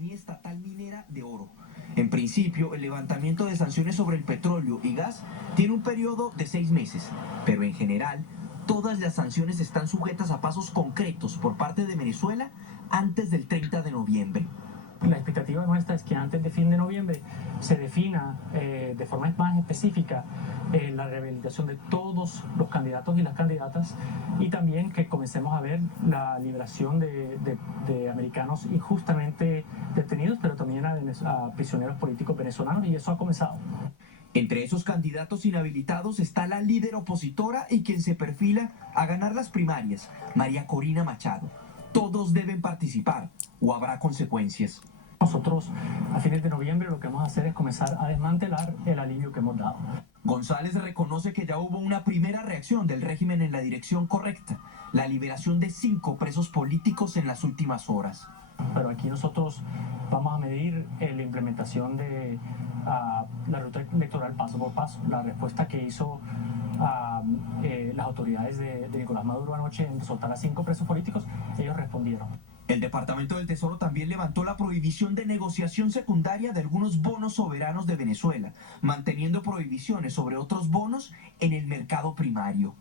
compañía estatal minera de oro. En principio, el levantamiento de sanciones sobre el petróleo y gas tiene un periodo de 6 meses, pero en general, todas las sanciones están sujetas a pasos concretos por parte de Venezuela antes del 30 de noviembre. La expectativa nuestra es que antes de fin de noviembre se defina de forma más específica la rehabilitación de todos los candidatos y las candidatas, y también que comencemos a ver la liberación de americanos injustamente detenidos, pero también a prisioneros políticos venezolanos, y eso ha comenzado. Entre esos candidatos inhabilitados está la líder opositora y quien se perfila a ganar las primarias, María Corina Machado. Todos deben participar o habrá consecuencias. Nosotros a fines de noviembre lo que vamos a hacer es comenzar a desmantelar el alivio que hemos dado. González reconoce que ya hubo una primera reacción del régimen en la dirección correcta, la liberación de 5 presos políticos en las últimas horas. Pero aquí nosotros vamos a medir la implementación de la ruta electoral paso por paso. La respuesta que hizo las autoridades de Nicolás Maduro anoche en soltar a 5 presos políticos, ellos respondieron. El Departamento del Tesoro también levantó la prohibición de negociación secundaria de algunos bonos soberanos de Venezuela, manteniendo prohibiciones sobre otros bonos en el mercado primario.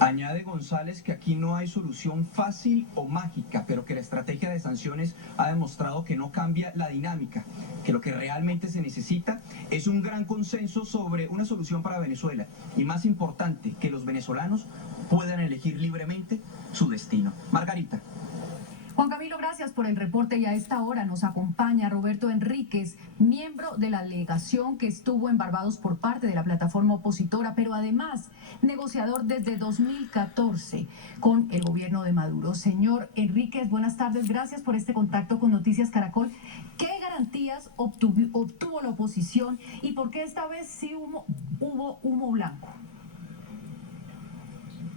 Añade González que aquí no hay solución fácil o mágica, pero que la estrategia de sanciones ha demostrado que no cambia la dinámica, que lo que realmente se necesita es un gran consenso sobre una solución para Venezuela y, más importante, que los venezolanos puedan elegir libremente su destino. Margarita. Juan Camilo, gracias por el reporte, y a esta hora nos acompaña Roberto Enríquez, miembro de la delegación que estuvo en Barbados por parte de la plataforma opositora, pero además negociador desde 2014 con el gobierno de Maduro. Señor Enríquez, buenas tardes, gracias por este contacto con Noticias Caracol. ¿Qué garantías obtuvo la oposición y por qué esta vez sí hubo humo blanco?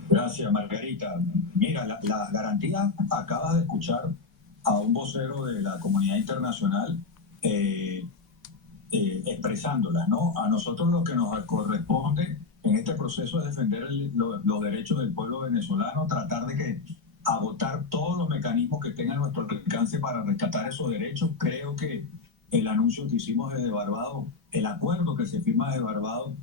Gracias, Margarita. Mira, la garantía, acabas de escuchar a un vocero de la comunidad internacional expresándolas, ¿no? A nosotros lo que nos corresponde en este proceso es defender los derechos del pueblo venezolano, tratar de agotar todos los mecanismos que tengan a nuestro alcance para rescatar esos derechos. Creo que el anuncio que hicimos desde Barbados, el acuerdo que se firma desde Barbados,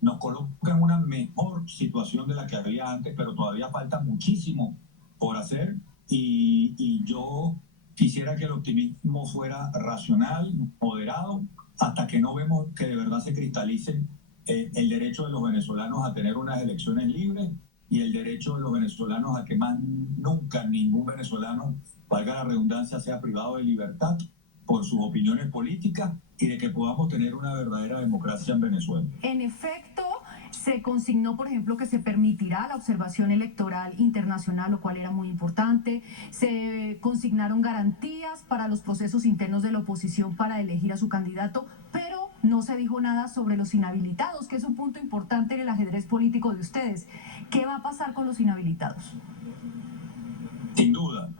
nos coloca en una mejor situación de la que había antes, pero todavía falta muchísimo por hacer, y yo quisiera que el optimismo fuera racional, moderado, hasta que no vemos que de verdad se cristalice el derecho de los venezolanos a tener unas elecciones libres y el derecho de los venezolanos a que más nunca ningún venezolano, valga la redundancia, sea privado de libertad por sus opiniones políticas, y de que podamos tener una verdadera democracia en Venezuela. En efecto, se consignó, por ejemplo, que se permitirá la observación electoral internacional, lo cual era muy importante. Se consignaron garantías para los procesos internos de la oposición para elegir a su candidato, pero no se dijo nada sobre los inhabilitados, que es un punto importante en el ajedrez político de ustedes. ¿Qué va a pasar con los inhabilitados? Sin duda,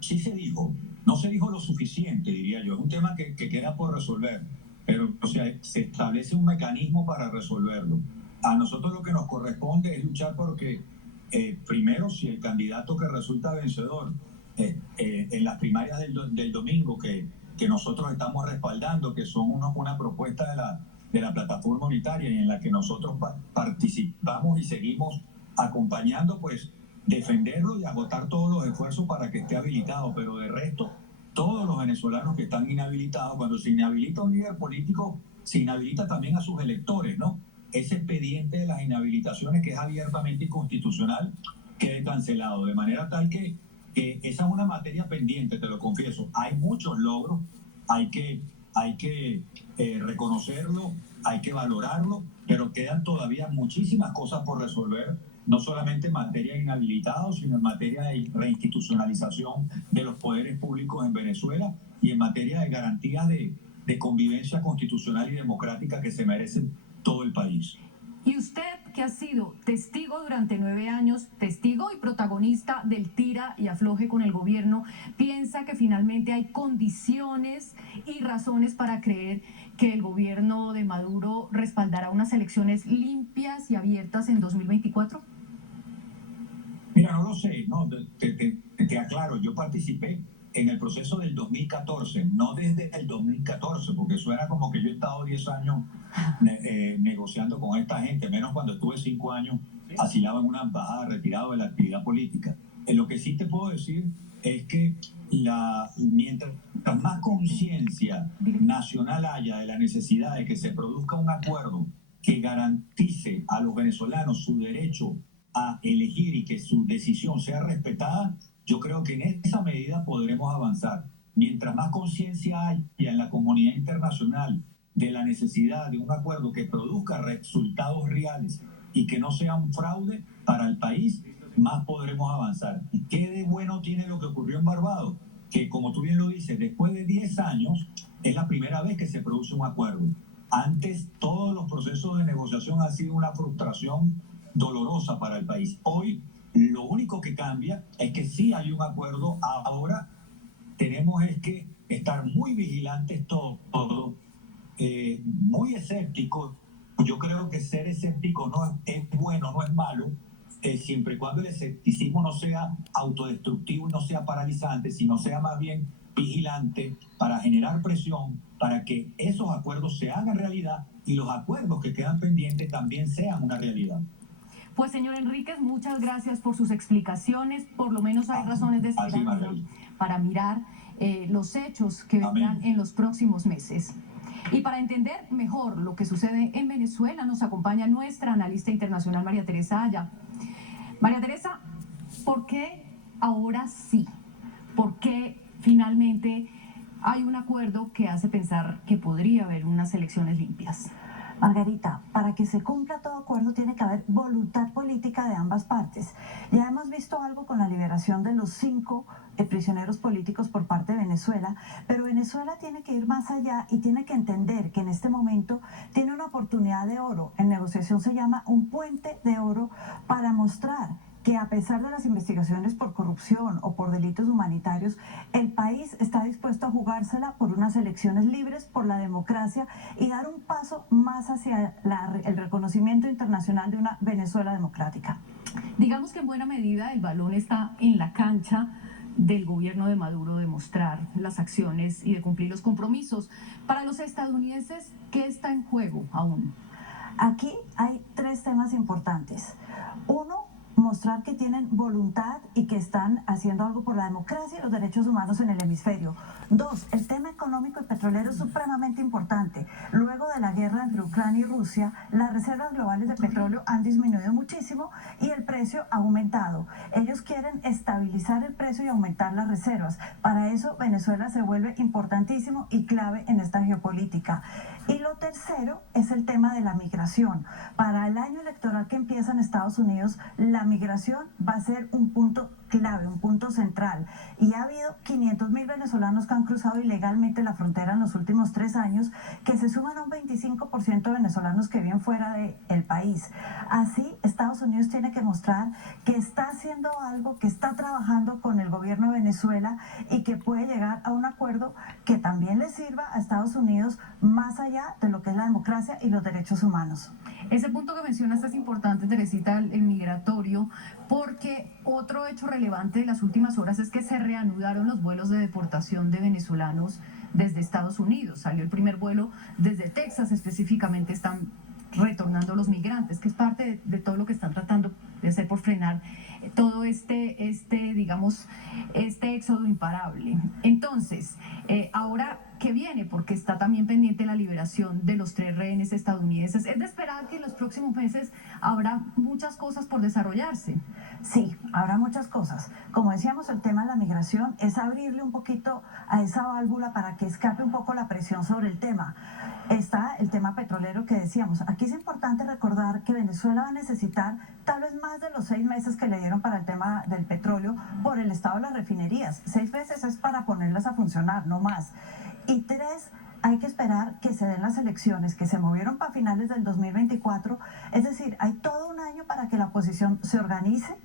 sí se dijo. No se dijo lo suficiente, diría yo. Es un tema que queda por resolver, pero se establece un mecanismo para resolverlo. A nosotros lo que nos corresponde es luchar porque, primero, si el candidato que resulta vencedor en las primarias del domingo, que nosotros estamos respaldando, que son una propuesta de la plataforma unitaria y en la que nosotros participamos y seguimos acompañando, pues defenderlo y agotar todos los esfuerzos para que esté habilitado. Pero de resto, todos los venezolanos que están inhabilitados, cuando se inhabilita un líder político, se inhabilita también a sus electores, ¿no? Ese expediente de las inhabilitaciones, que es abiertamente inconstitucional, quede cancelado, de manera tal que esa es una materia pendiente, te lo confieso. Hay muchos logros, hay que reconocerlo, hay que valorarlo, pero quedan todavía muchísimas cosas por resolver, no solamente en materia de inhabilitados, sino en materia de reinstitucionalización de los poderes públicos en Venezuela y en materia de garantías de convivencia constitucional y democrática que se merece todo el país. Y usted, que ha sido testigo durante 9 años, testigo y protagonista del tira y afloje con el gobierno, ¿piensa que finalmente hay condiciones y razones para creer que el gobierno de Maduro respaldará unas elecciones limpias y abiertas en 2024? Mira, no lo sé, no, te aclaro, yo participé en el proceso del 2014, no desde el 2014, porque suena como que yo he estado 10 años negociando con esta gente, menos cuando estuve 5 años asilado en una embajada, retirado de la actividad política. Lo que sí te puedo decir es que mientras más conciencia nacional haya de la necesidad de que se produzca un acuerdo que garantice a los venezolanos su derecho a elegir y que su decisión sea respetada, yo creo que en esa medida podremos avanzar. Mientras más conciencia haya en la comunidad internacional de la necesidad de un acuerdo que produzca resultados reales y que no sea un fraude para el país, más podremos avanzar. ¿Qué de bueno tiene lo que ocurrió en Barbados? Que, como tú bien lo dices, después de 10 años es la primera vez que se produce un acuerdo. Antes, todos los procesos de negociación han sido una frustración dolorosa para el país. Hoy, lo único que cambia es que sí hay un acuerdo. Ahora tenemos es que estar muy vigilantes todos, muy escépticos. Yo creo que ser escéptico no es bueno, no es malo, siempre y cuando el escepticismo no sea autodestructivo, no sea paralizante, sino sea más bien vigilante para generar presión, para que esos acuerdos se hagan realidad y los acuerdos que quedan pendientes también sean una realidad. Pues señor Enríquez, muchas gracias por sus explicaciones. Por lo menos hay razones de esperanza para mirar los hechos que vendrán en los próximos meses. Y para entender mejor lo que sucede en Venezuela, nos acompaña nuestra analista internacional María Teresa Aya. María Teresa, ¿por qué ahora sí? ¿Por qué finalmente hay un acuerdo que hace pensar que podría haber unas elecciones limpias? Margarita, para que se cumpla todo acuerdo tiene que haber voluntad política de ambas partes. Ya hemos visto algo con la liberación de los 5 prisioneros políticos por parte de Venezuela, pero Venezuela tiene que ir más allá y tiene que entender que en este momento tiene una oportunidad de oro. En negociación se llama un puente de oro para mostrar que a pesar de las investigaciones por corrupción o por delitos humanitarios, el país está dispuesto a jugársela por unas elecciones libres, por la democracia y dar un paso más hacia el reconocimiento internacional de una Venezuela democrática. Digamos que en buena medida el balón está en la cancha del gobierno de Maduro de mostrar las acciones y de cumplir los compromisos. Para los estadounidenses, ¿qué está en juego aún? Aquí hay 3 temas importantes. Uno, mostrar que tienen voluntad y que están haciendo algo por la democracia y los derechos humanos en el hemisferio. 2, el tema económico y petrolero es supremamente importante. Luego de la guerra entre Ucrania y Rusia, las reservas globales de petróleo han disminuido muchísimo y el precio ha aumentado. Ellos quieren estabilizar el precio y aumentar las reservas. Para eso, Venezuela se vuelve importantísimo y clave en esta geopolítica. Y lo tercero es el tema de la migración. Para el año electoral que empieza en Estados Unidos, la migración va a ser un punto clave, un punto central. Y ha habido 500.000 venezolanos que han cruzado ilegalmente la frontera en los últimos 3 años, que se suman a un 25% de venezolanos que viven fuera del país. Así, Estados Unidos tiene que mostrar que está haciendo algo, que está trabajando con el gobierno de Venezuela y que puede llegar a un acuerdo que también le sirva a Estados Unidos más allá de lo que es la democracia y los derechos humanos. Ese punto que mencionas es importante, Teresita, el migratorio, porque otro hecho relevante de las últimas horas es que se reanudaron los vuelos de deportación de venezolanos desde Estados Unidos. Salió el primer vuelo desde Texas, específicamente están retornando los migrantes, que es parte de todo lo que están tratando de hacer por frenar todo este éxodo imparable. Entonces, ahora, ¿qué viene? Porque está también pendiente la liberación de los 3 rehenes estadounidenses. Es de esperar que en los próximos meses habrá muchas cosas por desarrollarse. Sí, habrá muchas cosas. Como decíamos, el tema de la migración es abrirle un poquito a esa válvula para que escape un poco la presión sobre el tema. Está el tema petrolero que decíamos. Aquí es importante recordar que Venezuela va a necesitar tal vez más de los 6 meses que le dieron para el tema del petróleo por el estado de las refinerías. 6 meses es para ponerlas a funcionar, no más. Y 3, hay que esperar que se den las elecciones que se movieron para finales del 2024. Es decir, hay todo un año para que la oposición se organice,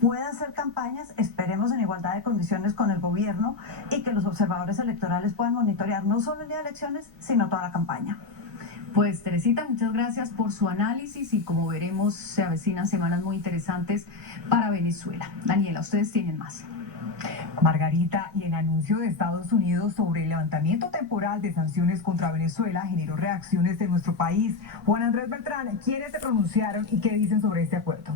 pueda hacer campañas, esperemos en igualdad de condiciones con el gobierno y que los observadores electorales puedan monitorear no solo el día de elecciones, sino toda la campaña. Pues Teresita, muchas gracias por su análisis y como veremos se avecinan semanas muy interesantes para Venezuela. Daniel. Camila, ustedes tienen más. Margarita, y el anuncio de Estados Unidos sobre el levantamiento temporal de sanciones contra Venezuela generó reacciones de nuestro país. Juan Andrés Beltrán, ¿quiénes se pronunciaron y qué dicen sobre este acuerdo?